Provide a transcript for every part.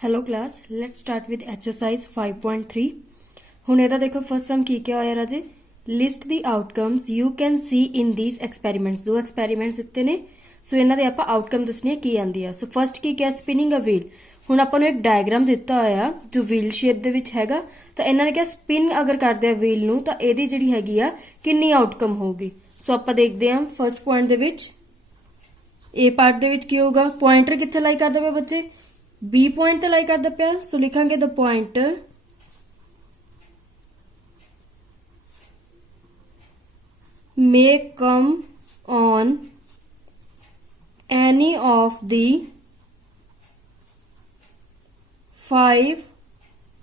Hello class let's start with exercise 5.3 ਹੁਣ ਇਹਦਾ ਦੇਖੋ ਫਸਟ ਸਮ ਕੀ ਕਿਹਾ ਹੋਇਆ ਰਾਜੇ list the outcomes you can see in these experiments ਦੋ ਐਕਸਪੈਰੀਮੈਂਟਸ ਦਿੱਤੇ ਨੇ ਸੋ ਇਹਨਾਂ ਦੇ ਆਪਾਂ ਆਊਟਕਮ ਦੱਸਣੀ ਹੈ ਕੀ ਆਂਦੀ ਆ ਸੋ ਫਸਟ ਕੀ ਕਿਹਾ ਸਪਿਨਿੰਗ ਅ ਵੀਲ ਹੁਣ ਆਪਾਂ ਨੂੰ ਇੱਕ ਡਾਇਗਰਾਮ ਦਿੱਤਾ ਹੋਇਆ ਜੋ ਵੀਲ ਸ਼ੇਪ ਦੇ ਵਿੱਚ ਹੈਗਾ ਤਾਂ ਇਹਨਾਂ ਨੇ ਕਿਹਾ ਸਪਿਨ ਅਗਰ ਕਰਦੇ ਆ ਵੀਲ ਨੂੰ ਤਾਂ ਇਹਦੀ ਜਿਹੜੀ ਹੈਗੀ ਆ ਕਿੰਨੀ ਆਊਟਕਮ ਹੋਊਗੀ ਸੋ ਆਪਾਂ ਦੇਖਦੇ ਹਾਂ ਫਸਟ ਪੁਆਇੰਟ ਦੇ ਵਿੱਚ ए पार्ट ਦੇ ਵਿੱਚ ਕੀ ਹੋਊਗਾ ਪੁਆਇੰਟਰ ਕਿੱਥੇ ਲਾਈ ਕਰਦਾ ਪਿਆ ਬੱਚੇ B पॉइंट ਤੇ ਲਾਈ ਕਰਦਾ ਪਿਆ ਸੋ ਲਿਖਾਂਗੇ ਦ pointer may come on any of the 5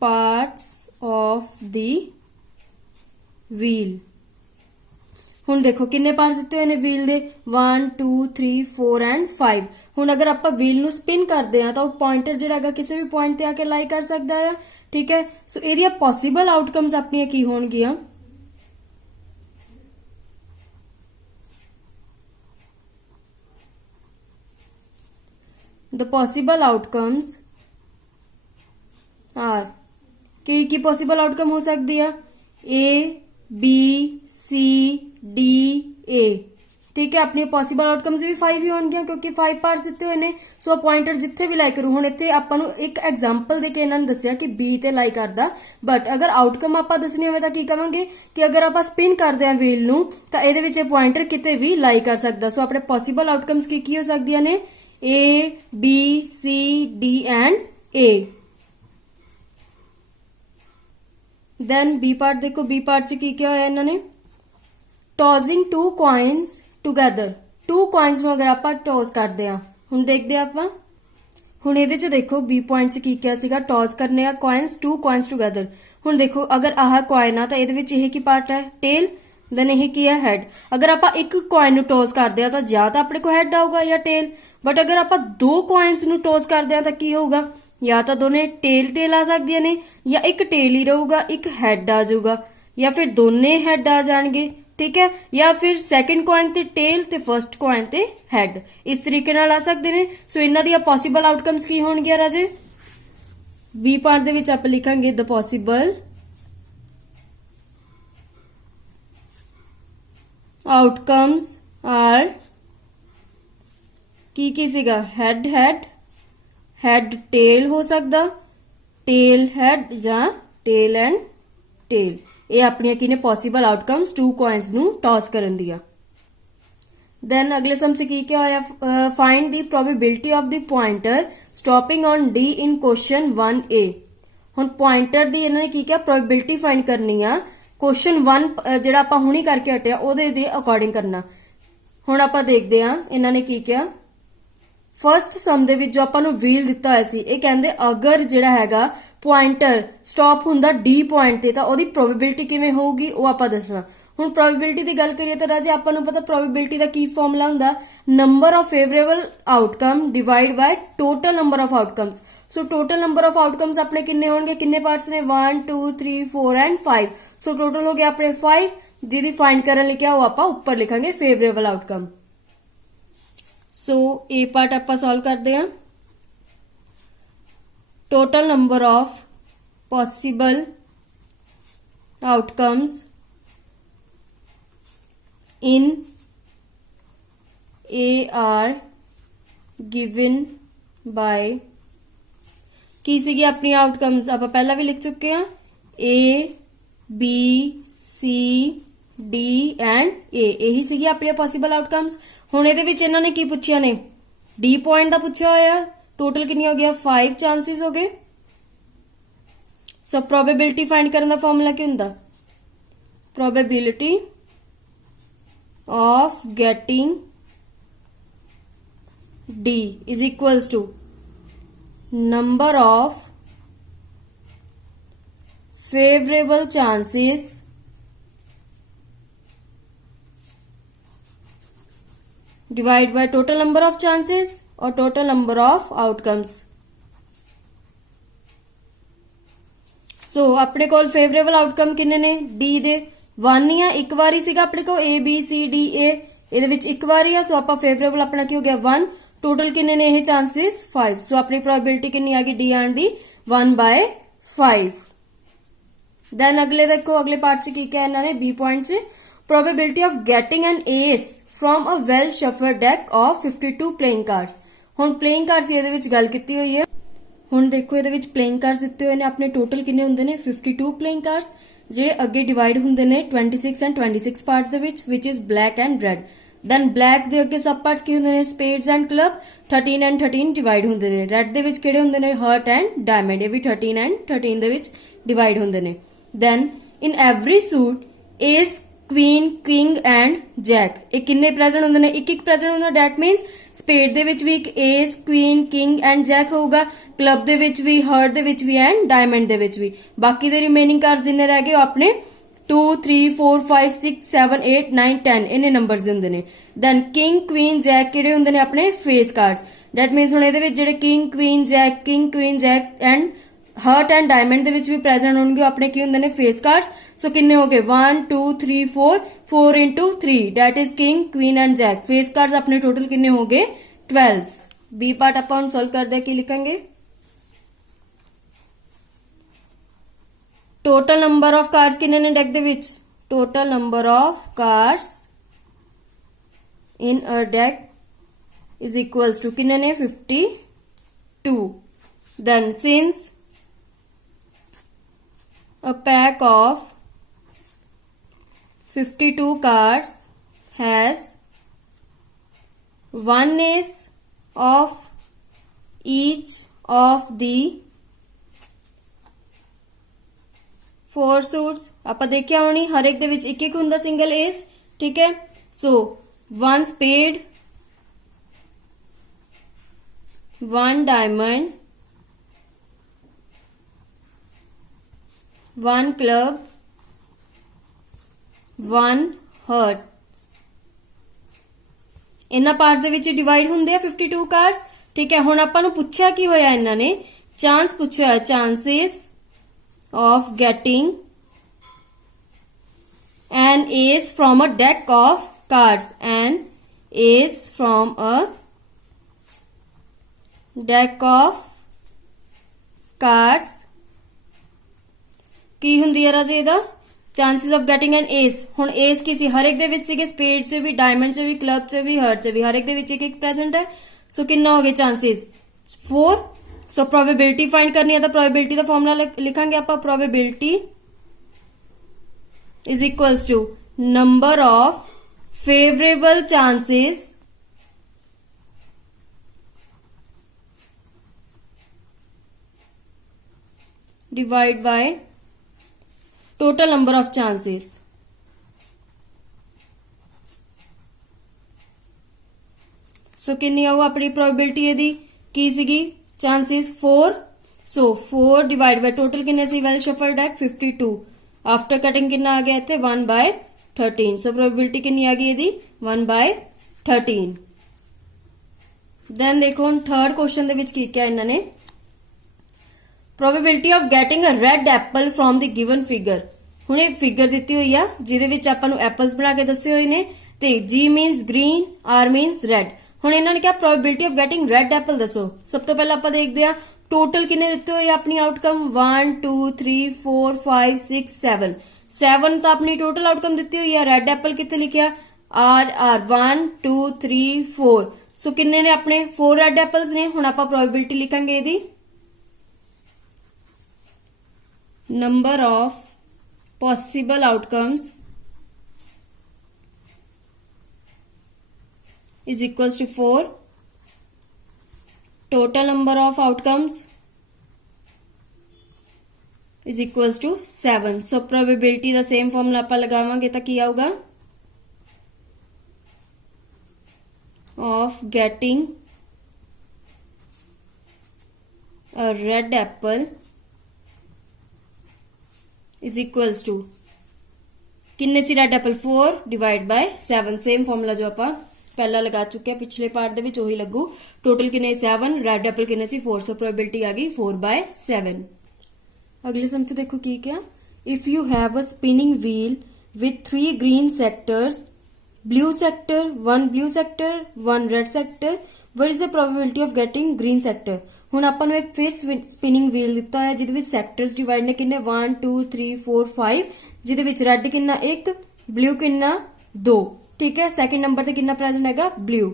parts of the wheel ਹੁਣ ਦੇਖੋ ਕਿੰਨੇ ਪਾਰਟਸ ਦਿੱਤੇ ਹੋਏ ਨੇ ਵੀਲ ਦੇ 1 2 3 4 ਐਂਡ 5 ਹੁਣ ਅਗਰ ਆਪਾਂ ਵੀਲ ਨੂੰ ਸਪਿਨ ਕਰਦੇ ਆ ਤਾਂ ਉਹ ਪੁਆਇੰਟਰ ਜਿਹੜਾ ਹੈਗਾ ਕਿਸੇ ਵੀ ਪੁਆਇੰਟ ਤੇ ਆ ਕੇ ਲਾਈ ਕਰ ਸਕਦਾ ਆ ਠੀਕ ਹੈ ਸੋ ਇਹਦੀਆਂ ਪੋਸੀਬਲ ਆਊਟਕਮਸ ਆਪਣੀਆਂ ਕੀ ਹੋਣਗੀਆਂ the possible outcomes are Ki possible outcome ਹੋ ਸਕਦੀ ਆ A B C D A ठीक है अपनी पॉसिबल आउटकम्स भी 5 ही होंगे क्योंकि 5 पार्ट्स दिते हुए ने सो पॉइंटर जिथे भी लाई करू हुण इत्थे आपां नूं एक एग्जांपल दे के इन्हां नूं दस्सिया कि B ते लाई करदा बट अगर आउटकम आपां दसनी होवे तां की कहांगे कि अगर आपां स्पिन करदे हां व्हील नूं तां इहदे विच पॉइंटर किते भी लाई कर सकदा सो अपने पॉसिबल आउटकम्स की हो सकदियां ने A B C D and A then B part देखो बी पार्ट च की क्या होया इन्हां ने टॉसिंग 2 कॉइन्स टुगेदर 2 कॉइन्स ਨੂੰ ਅਗਰ ਆਪਾਂ ਟੌਸ ਕਰਦੇ ਆ ਹੁਣ ਦੇਖਦੇ ਆਪਾਂ ਹੁਣ ਇਹਦੇ ਚ ਦੇਖੋ ਬੀ ਪੁਆਇੰਟ ਚ ਕੀ ਕਿਹਾ ਸੀਗਾ ਟੌਸ ਕਰਨੇ ਆ ਕॉइन्स 2 कॉइन्स ਟੁਗੇਦਰ ਹੁਣ ਦੇਖੋ ਅਗਰ ਆਹ ਕॉइन ਆ ਤਾਂ ਇਹਦੇ ਵਿੱਚ ਇਹ ਕੀ ਪਾਰਟ ਹੈ ਟੇਲ ਦੈਨ ਇਹ ਕੀ ਹੈ ਹੈਡ ਅਗਰ ਆਪਾਂ ਇੱਕ ਕॉइन ਨੂੰ ਟੌਸ ਕਰਦੇ ਆ ਤਾਂ ਜਾਂ ਤਾਂ ਆਪਣੇ ਕੋਲ ਹੈਡ ਆਊਗਾ ਜਾਂ ਟੇਲ ਬਟ ਅਗਰ ਆਪਾਂ ਦੋ कॉइन्स ਨੂੰ ਟੌਸ ਕਰਦੇ ਆ ਤਾਂ ਕੀ ਹੋਊਗਾ या तो दोने टेल टेल आ सकदियां ने या एक टेल ही रहूगा एक हेड आ जाऊगा या फिर दोने हेड आ जाएंगे ठीक है या फिर सैकेंड कॉइन ते टेल ते फर्स्ट कॉइन ते हेड इस तरीके नाल आ सकदे ने सो इन्हां दी पॉसिबल आउटकम्स की होणगियां राजे बी पार्ट दे विच आप लिखांगे द पॉसिबल आउटकम्स आर की सीगा हेड हेड ਹੈਡ ਟੇਲ ਹੋ ਸਕਦਾ ਟੇਲ ਹੈਡ ਜਾਂ ਟੇਲ ਐਂਡ ਟੇਲ ਇਹ ਆਪਣੀਆਂ ਕੀ ਨੇ ਪੋਸੀਬਲ ਆਊਟਕਮਸ 2 ਕॉइन्स ਨੂੰ ਟੌਸ ਕਰਨ ਦੀਆਂ ਦੈਨ ਅਗਲੇ ਸਮ ਚ ਕੀ ਕਿਹਾ ਹੋਇਆ find the probability of the pointer stopping on D in question 1A ਹੁਣ ਪੁਆਇੰਟਰ ਦੀ ਇਹਨਾਂ ਨੇ ਕੀ ਕਿਹਾ ਪ੍ਰੋਬੇਬਿਲਿਟੀ ਫਾਈਂਡ ਕਰਨੀ ਆ ਕੁਐਸਚਨ 1 ਜਿਹੜਾ ਆਪਾਂ ਹੁਣੀ ਕਰਕੇ ਹਟਿਆ ਉਹਦੇ ਦੇ ਅਕੋਰਡਿੰਗ ਕਰਨਾ ਹੁਣ ਆਪਾਂ ਦੇਖਦੇ ਆ ਇਹਨਾਂ ਨੇ ਕੀ ਕਿਹਾ ਫਸਟ ਸਮ ਦੇ ਵਿੱਚ ਜੋ ਆਪਾਂ ਨੂੰ ਵੀਲ ਦਿੱਤਾ ਹੋਇਆ ਸੀ ਇਹ ਕਹਿੰਦੇ ਅਗਰ ਜਿਹੜਾ ਹੈਗਾ ਪੁਆਇੰਟਰ ਸਟਾਪ ਹੁੰਦਾ ਡੀ ਪੁਆਇੰਟ ਤੇ ਤਾਂ ਉਹਦੀ ਪ੍ਰੋਬੇਬਿਲਿਟੀ ਕਿਵੇਂ ਹੋਊਗੀ ਉਹ ਆਪਾਂ ਦੱਸਣਾ ਹੁਣ ਪ੍ਰੋਬੇਬਿਲਿਟੀ ਦੀ ਗੱਲ ਕਰੀਏ ਤਾਂ ਰਾਜੇ ਆਪਾਂ ਨੂੰ ਪਤਾ ਪ੍ਰੋਬੇਬਿਲਿਟੀ ਦਾ ਕੀ ਫਾਰਮੂਲਾ ਹੁੰਦਾ number of favourable outcome divide by total number of outcomes so total number of outcomes ਆਪਣੇ ਕਿੰਨੇ ਹੋਣਗੇ ਕਿੰਨੇ ਪਾਰਟਸ ਨੇ 1 2 3 4 ਐਂਡ 5 ਸੋ ਟੋਟਲ ਹੋ ਗਿਆ ਆਪਣੇ 5 ਜਿਹਦੀ ਫਾਈਂਡ ਕਰਨ ਲਈ ਕਿਹਾ ਉਹ ਆਪਾਂ ਉੱਪਰ ਲਿਖਾਂਗੇ ਫੇਵਰੇਬਲ ਆਊਟਕਮ सो ए पार्ट आप सॉल्व करते हैं total number of possible outcomes in A R given by की सीगी अपनी आउटकम्स आप पहला भी लिख चुके हैं A B C D and A यही सीगी अपनी पॉसिबल आउटकम्स ਹੁਣ ਇਹਦੇ ਵਿੱਚ ਇਹਨਾਂ ਨੇ ਕੀ ਪੁੱਛਿਆ ਨੇ ਡੀ ਪੁਆਇੰਟ ਦਾ ਪੁੱਛਿਆ ਹੋਇਆ ਟੋਟਲ ਕਿੰਨੀ ਹੋ ਗਿਆ 5 ਚਾਂਸਸ ਹੋ ਗਏ ਸੋ ਪ੍ਰੋਬੇਬਿਲਿਟੀ ਫਾਈਂਡ ਕਰਨ ਦਾ ਫਾਰਮੂਲਾ ਕੀ ਹੁੰਦਾ probability of getting D is equals to number of favourable chances divide by total number of chances और total number of outcomes so अपने कोल फेवरेबल आउटकम किन्ने ने डी दे 1 ही आ एक बारी सीगा अपने को A B C D A ਇਹਦੇ ਵਿੱਚ ਇੱਕ ਵਾਰੀ ਆ ਸੋ ਆਪਾਂ ਫੇਵਰੇਬਲ ਆਪਣਾ ਕੀ ਹੋ ਗਿਆ 1 टोटल किन्ने ने ये चांसेस 5 सो अपनी प्रोबेबिलिटी कितनी आ गई डी आने दी 1/5 देन अगले देखो अगले पार्ट च की क्या इन्होंने बी पॉइंट च probability of getting an S from a well shuffled deck of 52 playing cards हुण प्लेइंग कार्ड्स ਇਹਦੇ ਵਿੱਚ ਗੱਲ ਕੀਤੀ ਹੋਈ ਹੈ ਹੁਣ ਦੇਖੋ ਇਹਦੇ ਵਿੱਚ प्लेइंग कार्ड्स ਦਿੱਤੇ ਹੋਏ ਨੇ ਆਪਣੇ ਟੋਟਲ ਕਿੰਨੇ ਹੁੰਦੇ ਨੇ 52 प्लेइंग कार्ड्स ਜਿਹੜੇ ਅੱਗੇ ਡਿਵਾਈਡ ਹੁੰਦੇ ਨੇ 26 ਐਂਡ 26 ਪਾਰਟਸ ਦੇ ਵਿੱਚ which is black and red then black ਦੇ ਅੱਗੇ ਸਬ ਪਾਰਟਸ ਕੀ ਹੁੰਦੇ ਨੇ spades and club 13 and 13 divide ਹੁੰਦੇ ਨੇ red ਦੇ ਵਿੱਚ ਕਿਹੜੇ ਹੁੰਦੇ ਨੇ heart and diamond ਇਹ ਵੀ 13 and 13 ਦੇ ਵਿੱਚ ਡਿਵਾਈਡ ਹੁੰਦੇ ਨੇ then in every suit ace queen king and jack ਇਹ ਕਿੰਨੇ ਪ੍ਰੈਜ਼ੈਂਟ ਹੁੰਦੇ ਨੇ ਇੱਕ ਪ੍ਰੈਜ਼ੈਂਟ ਹੁੰਦਾ that means spade ਦੇ ਵਿੱਚ ਵੀ ਇੱਕ ace queen king and jack ਹੋਊਗਾ ਕਲੱਬ ਦੇ ਵਿੱਚ ਵੀ ਹਾਰਟ ਦੇ ਵਿੱਚ ਵੀ ਐਂਡ ਡਾਇਮੰਡ ਦੇ ਵਿੱਚ ਵੀ ਬਾਕੀ ਦੇ ਰਿਮੇਨਿੰਗ ਕਾਰਡਸ ਜਿੰਨੇ ਰਹਿ ਗਏ ਉਹ ਆਪਣੇ 2 3 4 5 6 7 8 9 10 ਇਹਨੇ ਨੰਬਰਸ ਦੇ ਹੁੰਦੇ ਨੇ ਦੈਨ ਕਿੰਗ ਕੁਈਨ ਜੈਕ ਕਿਹੜੇ ਹੁੰਦੇ ਨੇ ਆਪਣੇ ਫੇਸ ਕਾਰਡਸ ਦੈਟ ਮੀਨਸ ਹੁਣ ਇਹਦੇ ਵਿੱਚ ਜਿਹੜੇ king Queen Jack and heart and diamond ਦੇ ਵਿੱਚ ਵੀ ਪ੍ਰੈਜ਼ੈਂਟ ਹੋਣਗੇ ਉਹ ਆਪਣੇ ਕੀ ਹੁੰਦੇ ਨੇ ਫੇਸ ਕਾਰਡਸ ਸੋ ਕਿੰਨੇ ਹੋ ਗਏ 1 2 3 4 4 into 3 that is king queen and jack face cards ਆਪਣੇ ਟੋਟਲ ਕਿੰਨੇ ਹੋ ਗਏ 12 ਬੀ ਪਾਰਟ ਆਪਾਂ ਹੁਣ ਸੋਲਵ ਕਰਦੇ ਕੀ ਲਿਖਾਂਗੇ टोटल नंबर ऑफ कार्ड्स किन्ने ने डेक दे विच total number of cards in a deck is equals to किन्ने ने 52 then since a pack of 52 cards has one ace of each of the 4 suits ਆਪਾਂ ਦੇਖਿਆ ਹੋਣੀ ਹਰ ਇੱਕ ਦੇ ਵਿੱਚ ਇੱਕ ਇੱਕ ਹੁੰਦਾ ਸਿੰਗਲ ਏਸ ਠੀਕ ਹੈ ਸੋ 1 spade 1 diamond 1 club 1 heart ਇਹਨਾਂ ਪਾਰਟਸ ਦੇ ਵਿੱਚ ਡਿਵਾਈਡ ਹੁੰਦੇ ਆ 52 ਕਾਰਡਸ ਠੀਕ ਹੈ ਹੁਣ ਆਪਾਂ ਨੂੰ ਪੁੱਛਿਆ ਕੀ ਹੋਇਆ ਇਹਨਾਂ ਨੇ ਚਾਂਸ ਪੁੱਛਿਆ chances of getting an ace from a deck of cards an ace from a deck of cards ਕੀ ਹੁੰਦੀ ਹੈ ਰਾਜੇ ਇਹਦਾ ਚਾਂਸਸ ਆਫ ਗੈਟਿੰਗ ਐਨ ਏਸ ਹੁਣ ਏਸ ਕੀ ਸੀ ਹਰ ਇੱਕ ਦੇ ਵਿੱਚ ਸੀਗੇ ਸਪੇਡ 'ਚ ਵੀ ਡਾਇਮੰਡ 'ਚ ਵੀ ਕਲੱਬ 'ਚ ਵੀ ਹਾਰਟ 'ਚ ਵੀ ਹਰ ਇੱਕ ਦੇ ਵਿੱਚ ਇੱਕ ਇੱਕ ਪ੍ਰੈਜ਼ੈਂਟ ਹੈ ਸੋ ਕਿੰਨਾ ਹੋ ਗਿਆ ਚਾਂਸਸ 4 सो प्रोबेबिलिटी फाइंड करनी है तो प्रोबेबिलिटी का फॉर्मूला लिखांगे आप probability is equals to number of favourable chances divide by total number of chances so कितनी आओ अपनी प्रोबेबिलिटी यदि की सीगी chances 4 so 4 divide by total किन्ने सी well shuffle deck 52 after cutting कितना आ गया थे 1/13 सो प्रोबेबिलिटी कितनी आ गई यदि 1/13 देन देखो हम थर्ड क्वेश्चन दे विच की क्या इन्होंने probability of getting a red Apple from the given figure हुण ये फिगर दित्ती हुई आ जिहदे विच आपां नूं एप्पल्स बना के दस्से होए ने ते G मीनस ग्रीन R मीनस रेड ਹੁਣ ਇਹਨਾਂ ਨੇ ਕਿਹਾ probability of getting red Apple ਦੱਸੋ ਸਭ ਤੋਂ ਪਹਿਲਾਂ ਆਪਾਂ ਦੇਖਦੇ ਆ ਟੋਟਲ ਕਿੰਨੇ ਦਿੱਤੇ ਹੋਏ ਆਪਣੀ ਆਊਟਕਮ 1 2 3 4 5 6 7 7 ਤਾਂ ਆਪਣੀ ਟੋਟਲ ਆਊਟਕਮ ਦਿੱਤੀ ਹੋਈ ਹੈ ਰੈਡ ਐਪਲ ਕਿੱਥੇ ਲਿਖਿਆ R 1 2 3 4 ਸੋ ਕਿੰਨੇ ਨੇ ਆਪਣੇ 4 ਰੈਡ ਐਪਲਸ ਨੇ ਹੁਣ ਆਪਾਂ ਪ੍ਰੋਬੇਬਿਲਿਟੀ ਲਿਖਾਂਗੇ ਇਹਦੀ number of possible outcomes is equals to 4 total number of outcomes is equals to 7 so probability the same formula ਆਪਾਂ ਲਗਾਵਾਂਗੇ ਤਾਂ ਕੀ ਆਊਗਾ of getting a red apple is equals to किन्ने सी red apple 4 divide by 7 same formula जो ਆਪਾਂ ਪਹਿਲਾਂ ਲਗਾ ਚੁੱਕੇ ਆ ਪਿਛਲੇ ਪਾਰਟ ਦੇ ਵਿੱਚ ਉਹੀ ਲੱਗੂ ਟੋਟਲ ਕਿੰਨੇ 7 ਰੈਡ ਐਪਲ ਕਿੰਨੇ ਸੀ 4 ਸੋ ਪ੍ਰੋਬੇਬਿਲਿਟੀ ਆ ਗਈ 4/7 ਅਗਲੇ ਸਮ ਚ ਦੇਖੋ ਕੀ ਕਿਹਾ if you have a spinning wheel with 3 green sectors blue sector, 1 blue sector, 1 red sector. What is the probability of getting green sector? ਹੁਣ ਆਪਾਂ ਨੂੰ ਇੱਕ ਫਿਰ ਸਪਿਨਿੰਗ ਵੀਲ ਦਿੱਤਾ ਹੋਇਆ ਜਿਹਦੇ ਵਿੱਚ ਸੈਕਟਰਸ ਡਿਵਾਈਡ ਨੇ ਕਿੰਨੇ 1 2 3 4 5 ਜਿਹਦੇ ਵਿੱਚ ਰੈੱਡ ਕਿੰਨਾ 1 ਬਲੂ ਕਿੰਨਾ 2 ਠੀਕ ਹੈ ਸੈਕਿੰਡ ਨੰਬਰ ਤੇ ਕਿੰਨਾ ਪ੍ਰੈਜ਼ੈਂਟ ਹੈਗਾ ਬਲੂ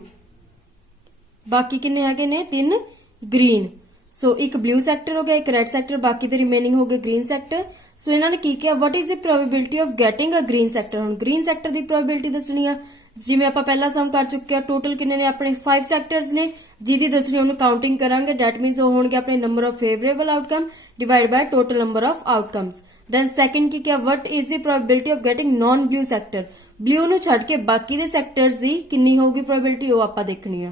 ਬਾਕੀ ਕਿੰਨੇ ਹੈਗੇ ਨੇ 3 ਗ੍ਰੀਨ ਸੋ ਇੱਕ ਬਲੂ ਸੈਕਟਰ ਹੋ ਗਿਆ ਇੱਕ ਰੈੱਡ ਸੈਕਟਰ ਬਾਕੀ ਦੇ ਰਿਮੇਨਿੰਗ ਹੋ ਗਏ ਗ੍ਰੀਨ ਸੈਕਟਰ ਸੋ ਇਹਨਾਂ ਨੇ ਕੀ ਕਿਹਾ what is the probability of getting a green sector ਹੁਣ ਗ੍ਰੀਨ ਸੈਕਟਰ ਦੀ ਪ੍ਰੋਬੇਬਿਲਿਟੀ ਦੱਸਣੀ ਆ ਜਿਵੇਂ ਆਪਾਂ ਪਹਿਲਾਂ ਸਮ ਕਰ ਚੁੱਕੇ ਆ ਟੋਟਲ ਕਿੰਨੇ ਨੇ ਆਪਣੇ 5 ਸੈਕਟਰਸ ਨੇ ਜਿਹਦੀ ਦੱਸਣੀ ਉਹਨੂੰ ਕਾਊਂਟਿੰਗ ਕਰਾਂਗੇ ਦੈਟ ਮੀਨਸ ਉਹ ਹੋਣਗੇ ਆਪਣੇ number of favourable outcome divide by total number of outcomes then second ਕੀ ਕਿਹਾ what is the probability of getting non blue sector blue ਨੂੰ ਛੱਡ ਕੇ ਬਾਕੀ ਦੇ ਸੈਕਟਰਸ ਦੀ ਕਿੰਨੀ ਹੋਊਗੀ ਪ੍ਰੋਬੇਬਿਲਿਟੀ ਉਹ ਆਪਾਂ ਦੇਖਣੀ ਆ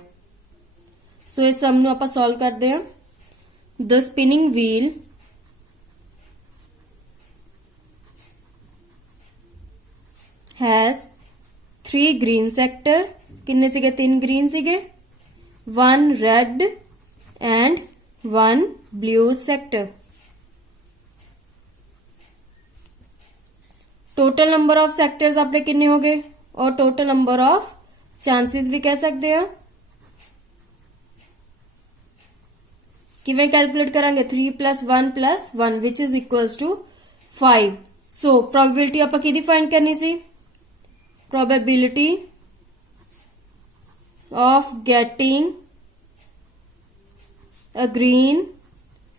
ਸੋ ਇਸ ਸਮ ਨੂੰ ਆਪਾਂ ਸੋਲਵ ਕਰਦੇ ਹਾਂ ਦ spinning wheel has 3 green sector किन्ने सीगे 3 green सीगे 1 red and 1 blue sector total number of sectors अपने किन्ने हो गए और total number of chances भी कह सकते हैं किवें कैलकुलेट करांगे 3 plus 1 plus 1 which is equals to 5 so probability ਆਪਾਂ ਕਿਹਦੀ फाइंड करनी सी probability of getting a green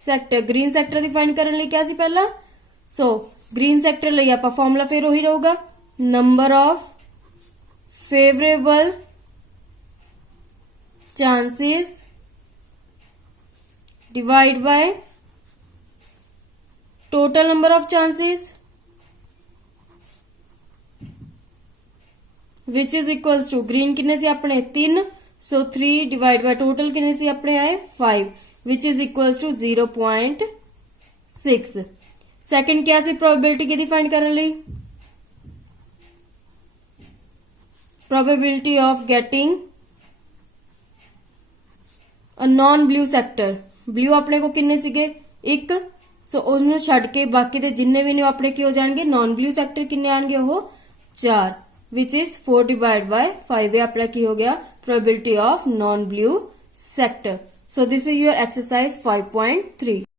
sector the find ਕਰਨ ਲਈ ਕਿਹਾ ਸੀ ਪਹਿਲਾਂ ਸੋ green sector ਲਈ ਆਪਾਂ ਫਾਰਮੂਲਾ ਫਿਰ ਉਹੀ ਰਹੂਗਾ number of favorable chances divide by total number of chances which is equals to green किन्ने से अपने 3 so 3 divide by total किन्ने से अपने आए 5 which is equals to 0.6 second क्या सी probability किदी find करने ਲਈ probability of getting a non blue sector blue अपने को किन्ने सीगे 1 so उसਨੂੰ ਛੱਡ ਕੇ ਬਾਕੀ ਦੇ ਜਿੰਨੇ ਵੀ ਨੇ ਆਪਣੇ ਕੀ ਹੋ ਜਾਣਗੇ non blue sector ਕਿੰਨੇ ਆਣਗੇ ਉਹ 4 which is 4 divided by 5 ये अपना की हो गया probability of non blue sector so this is your exercise 5.3